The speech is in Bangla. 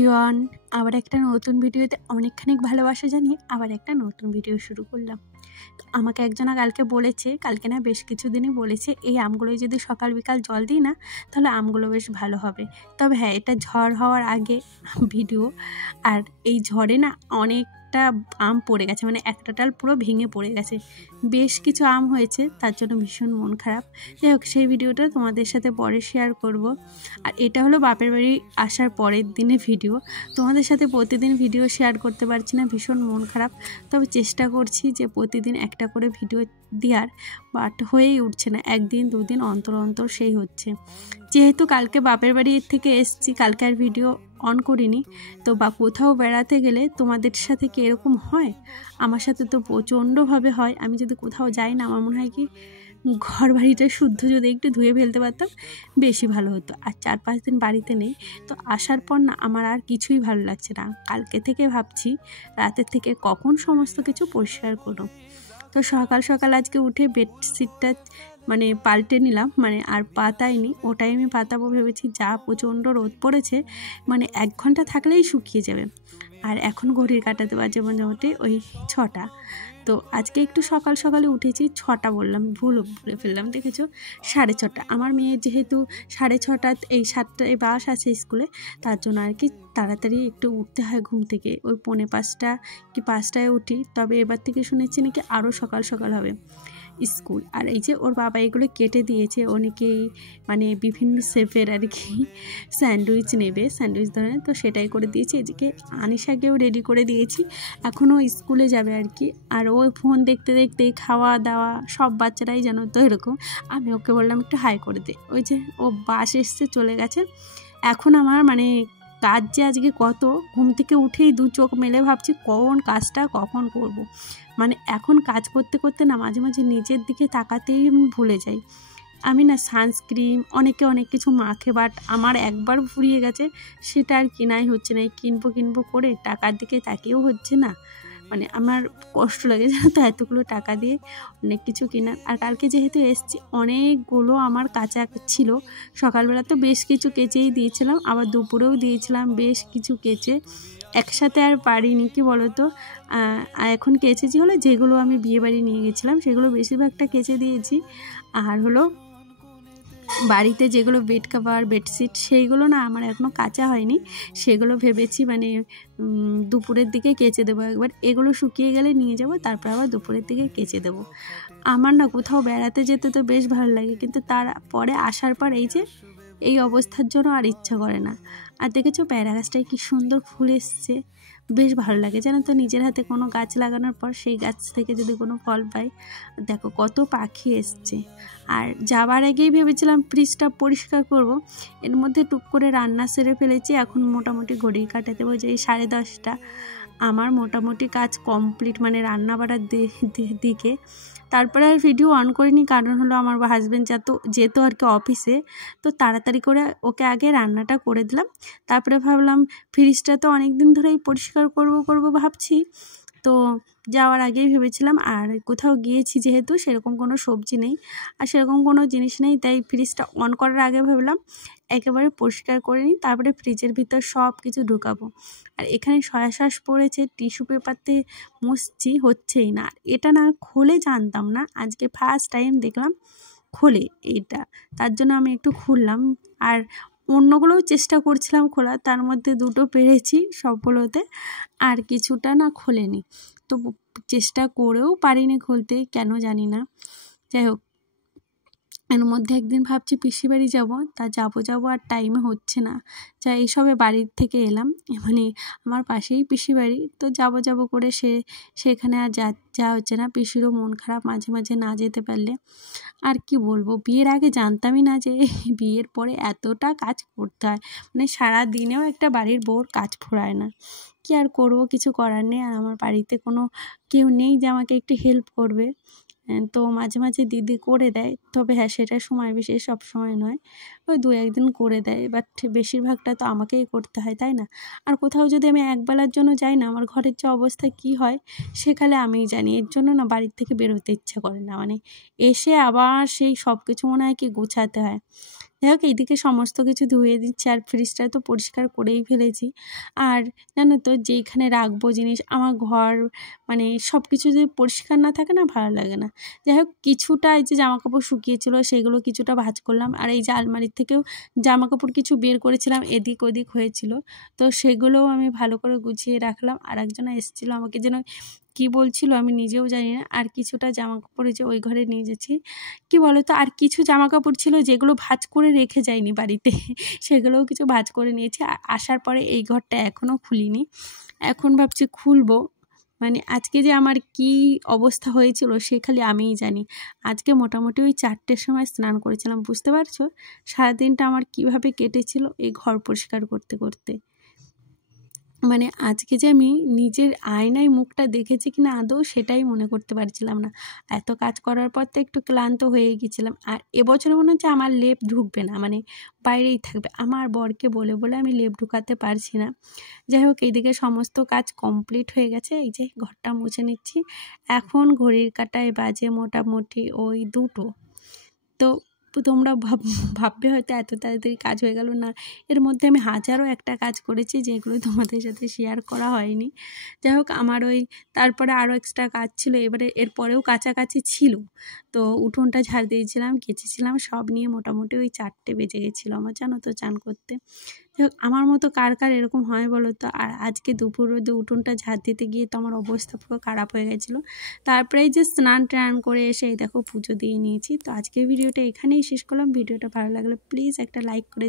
এভরিওয়ান, আবার একটা নতুন ভিডিওতে অনেকখানি ভালোবাসা জানিয়ে আবার একটা নতুন ভিডিও শুরু করলাম। তো আমাকে একজনা কালকে বলেছে, কালকে না বেশ কিছুদিনই বলেছে, এই আমগুলোয় যদি সকাল বিকাল জল দিই না তাহলে আমগুলো বেশ ভালো হবে। তবে হ্যাঁ, এটা ঝড় হওয়ার আগে ভিডিও, আর এই ঝড়ে না অনেকটা আম পড়ে গেছে, মানে একটা ডাল পুরো ভেঙে পড়ে গেছে। বেশ কিছু আম হয়েছে, তার জন্য ভীষণ মন খারাপ। যাই হোক, সেই ভিডিওটা তোমাদের সাথে পরে শেয়ার করব। আর এটা হলো বাপের বাড়ি আসার পরের দিনে ভিডিও। তোমাদের সাথে প্রতিদিন ভিডিও শেয়ার করতে পারছি না, ভীষণ মন খারাপ। তবে চেষ্টা করছি যে প্রতিদিন একটা করে ভিডিও দেওয়ার, বাট হয়েই উঠছে না, একদিন দুদিন অন্তর অন্তর সেই হচ্ছে। যেহেতু কালকে বাপের বাড়ি থেকে এসছি, কালকে আর ভিডিও অন করিনি। তো বা কোথাও বেড়াতে গেলে তোমাদের সাথে কি এরকম হয়? আমার সাথে তো প্রচণ্ডভাবে হয়। আমি যদি কোথাও যাই না, আমার মনে হয় কি ঘর বাড়িটা শুদ্ধ যদি একটু ধুয়ে ফেলতে পারতাম বেশি ভালো হতো। আর 4-5 দিন বাড়িতে নেই, তো আসার পর না আমার আর কিছুই ভালো লাগছে না। কালকে থেকে ভাবছি রাতের থেকে কখন সমস্ত কিছু পরিষ্কার করব। তো সকাল সকাল আজকে উঠে বেডশিটটা মানে পাল্টে নিলাম, মানে আর পাতাইনি, ওটাই আমি পাতাবো ভেবেছি। যা প্রচণ্ড রোদ পড়েছে, মানে 1 ঘন্টা থাকলেই শুকিয়ে যাবে। আর এখন ঘড়ির কাঁটাতে বাজে মোটামুটি ওই 6টা। তো আজকে একটু সকাল সকালে উঠেছি, 6টা বললাম, বলে ফেললাম, দেখেছো 6:30। আমার মেয়ে যেহেতু 6:30, এই 7টায় বাস আছে স্কুলে, তার জন্য আর কি তাড়াতাড়ি একটু উঠতে হয় ঘুম থেকে। ওই 4:45 কি 5টায় উঠি। তবে এবার থেকে শুনেছি নাকি আরও সকাল সকাল হবে স্কুল। আর এই যে ওর বাবা এগুলো কেটে দিয়েছে, অনেকেই মানে বিভিন্ন শেপের আর কি স্যান্ডউইচ নেবে, স্যান্ডউইচ ধরনের, তো সেটাই করে দিয়েছি। এদিকে আনিশাকেও রেডি করে দিয়েছি, এখনও স্কুলে যাবে আর কি। আর ও ফোন দেখতে দেখতেই খাওয়া দাওয়া, সব বাচ্চারাই জানো তো এরকম। আমি ওকে বললাম একটু হাই করে দে। ওই যে ও বাস এসছে, চলে গেছে। এখন আমার মানে কাজ যে আজকে কত, ঘুম থেকে উঠেই 2 চোখ মেলে ভাবছি কোন কাজটা কখন করব। মানে এখন কাজ করতে করতে না মাঝে মাঝে নিজের দিকে তাকাতেই আমি ভুলে যাই। আমি না সানস্ক্রিন অনেকে অনেক কিছু মাখে, বাট আমার একবার ফুরিয়ে গেছে, সেটা আর কেনাই হচ্ছে না। এই কিনবো করে টাকার দিকে তাকিয়েও হচ্ছে না। মানে আমার কষ্ট লাগে জানো তো, এতগুলো টাকা দিয়ে অনেক কিছু কেনার। আর কালকে যেহেতু এসছি, অনেকগুলো আমার কাঁচা ছিল। সকালবেলা তো বেশ কিছু কেচেই দিয়েছিলাম, আবার দুপুরেও দিয়েছিলাম বেশ কিছু কেচে। একসাথে আর পারিনি, কি বলো তো। এখন কেচেছি হলো যেগুলো আমি বিয়েবাড়ি নিয়ে গেছিলাম, সেগুলো বেশিরভাগটা কেচে দিয়েছি। আর হলো বাড়িতে যেগুলো বেড কভার বেডশিট, সেইগুলো না আমার এখনও কাচা হয়নি। সেগুলো ভেবেছি মানে দুপুরের দিকে কেচে দেবো একবার। এগুলো শুকিয়ে গেলে নিয়ে যাব, তারপর আবার দুপুরের দিকে কেচে দেবো। আমার না কোথাও বেড়াতে যেতে তো বেশ ভালো লাগে, কিন্তু তারপরে আসার পর এই যে এই অবস্থার জন্য আর ইচ্ছা করে না। আর দেখেছো প্যারা গাছটায় কি সুন্দর ফুল এসছে, বেশ ভালো লাগে জানো তো। নিজের হাতে কোনো গাছ লাগানোর পর সেই গাছ থেকে যদি কোনো ফল পাই। দেখো কত পাখি এসছে। আর যাওয়ার আগেই ভেবেছিলাম ফ্রিজটা পরিষ্কার করব, এর মধ্যে টুক করে রান্না সেরে ফেলেছি। এখন মোটামুটি ঘড়ির কাঁটা দেবো যে 10:30। আমার মোটামুটি কাজ কমপ্লিট, মানে রান্না বাড়ার দিকে। তারপরে আর ভিডিও অন করিনি, কারণ হলো আমার হাজব্যান্ড যেত আর কি অফিসে। তো তাড়াতাড়ি করে ওকে আগে রান্নাটা করে দিলাম। তারপরে ভাবলাম ফ্রিজটা তো অনেক দিন ধরেই পরিষ্কার করব ভাবছি। তো যাওয়ার আগেই ভেবেছিলাম। আর কোথাও গিয়েছি যেহেতু, সেরকম কোনো সবজি নেই আর সেরকম কোনো জিনিস নেই, তাই ফ্রিজটা অন করার আগে ভাবলাম একেবারে পরিষ্কার করে নিই, তারপরে ফ্রিজের ভিতর সব কিছু ঢুকাবো। আর এখানে সয়া সস পড়েছে, টিস্যু পেপারতে মুছছি, হচ্ছেই না। এটা না খুলে জানতাম না, আজকে ফার্স্ট টাইম দেখলাম খোলে এইটা, তার জন্য আমি একটু খুললাম। আর অন্যগুলোও চেষ্টা করছিলাম খোলা, তার মধ্যে 2টো পেরেছি সফল হতে, আর কিছুটা না খোলেনি। তো চেষ্টা করেও পারিনি খুলতে, কেন জানি না। যাই হোক, এর মধ্যে একদিন ভাবছি পিসি বাড়ি যাবো, তা যাবো আর টাইমে হচ্ছে না। যা এইসবে বাড়ির থেকে এলাম, মানে আমার পাশেই পিসি বাড়ি, তো যাবো করে সেখানে আর যাওয়া হচ্ছে না। পিসিরও মন খারাপ মাঝে মাঝে না যেতে পারলে। আর কি বলবো, বিয়ের আগে জানতামই না যে বিয়ের পরে এতটা কাজ করতে হয়। মানে সারা দিনেও একটা বাড়ির বউর কাজ ফুরায় না। কি আর করবো, কিছু করার নেই। আর আমার বাড়িতে কোনো কেউ নেই যে আমাকে একটু হেল্প করবে। তো মাঝে মাঝে দিদি করে দেয়, তবে হ্যাঁ সেটা সময় বিশেষ, সব সময় নয়। ওই 2-1 দিন করে দেয়, বাট বেশিরভাগটা তো আমাকেই করতে হয়, তাই না? আর কোথাও যদি আমি একবেলার জন্য যাই না, আমার ঘরের যে অবস্থা কি হয় সেখানে আমিই জানি। এর জন্য না বাড়ির থেকে বেরোতে ইচ্ছা করে না, মানে এসে আবার সেই সব কিছু মনে হয় কি গোছাতে হয়। যাই হোক এইদিকে সমস্ত কিছু ধুয়ে দিচ্ছি, আর ফ্রিজটা তো পরিষ্কার করেই ফেলেছি। আর জানো তো যেইখানে রাখবো জিনিস, আমার ঘর মানে সব কিছু যদি পরিষ্কার না থাকে না ভালো লাগে না। যাই হোক কিছুটা এই যে জামাকাপড় শুকিয়েছিল সেগুলো কিছুটা ভাঁজ করলাম, আর এই যে আলমারির থেকেও জামাকাপড় কিছু বের করেছিলাম, এদিক ওদিক হয়েছিল, তো সেগুলোও আমি ভালো করে গুছিয়ে রাখলাম। আর একজন এসেছিলো, আমাকে যেন কি বলছিল আমি নিজেও জানি না। আর কিছুটা জামাকাপড় যে ওই ঘরে নিয়ে যাচ্ছি, কি বলো তো, আর কিছু জামাকাপড় ছিল যেগুলো ভাঁজ করে রেখে যায়নি বাড়িতে, সেগুলোও কিছু ভাঁজ করে নিয়েছি। আসার পরে এই ঘরটা এখনও খুলিনি, এখন ভাবছি খুলবো। মানে আজকে যে আমার কি অবস্থা হয়েছিল সে খালি আমিই জানি। আজকে মোটামুটি ওই 4টের সময় স্নান করেছিলাম, বুঝতে পারছো সারাদিনটা আমার কিভাবে কেটেছিল এই ঘর পরিষ্কার করতে করতে। মানে আজকে যে আমি নিজের আয়নায় মুখটা দেখেছি কিনা আদৌ সেটাই মনে করতে পারছিলাম না। এত কাজ করার পর তো একটু ক্লান্ত হয়ে গেছিলাম। আর এবছর মনে হচ্ছে আমার লেপ ঢুকবে না, মানে বাইরেই থাকবে। আমার বরকে বলে বলে আমি লেপ ঢুকাতে পারছি না। যাই হোক এইদিকে সমস্ত কাজ কমপ্লিট হয়ে গেছে, এই যে ঘরটা মুছে নিচ্ছি। এখন ঘড়ির কাঁটায় বাজে মোটামুটি ওই 2টো। তো তোমরা ভাববে হয়তো এত তাড়াতাড়ি কাজ হয়ে গেল, না এর মধ্যে আমি হাজারও একটা কাজ করেছি যেগুলো তোমাদের সাথে শেয়ার করা হয়নি। যাই হোক আমার ওই তারপরে আরও এক্সট্রা কাজ ছিল, এবারে এরপরেও কাছাকাছি ছিল। তো উঠোনটা ঝাড় দিয়েছিলাম, কেচেছিলাম, সব নিয়ে মোটামুটি ওই 4টে বেজে গেছিলো আমার, জানো তো চান করতে। যাই হোক আমার মতো কার কার এরকম হয় বলো তো। আর আজকে দুপুর রোদে উঠোনটা ঝাড় দিতে গিয়ে তো আমার অবস্থা পুরো খারাপ হয়ে গেছিলো। তারপরে এই যে স্নান টান করে এসে এই দেখো পুজো দিয়ে নিয়েছি। তো আজকের ভিডিওটা এখানেই শেষ করলাম। ভিডিওটা ভালো লাগলে প্লিজ একটা লাইক করে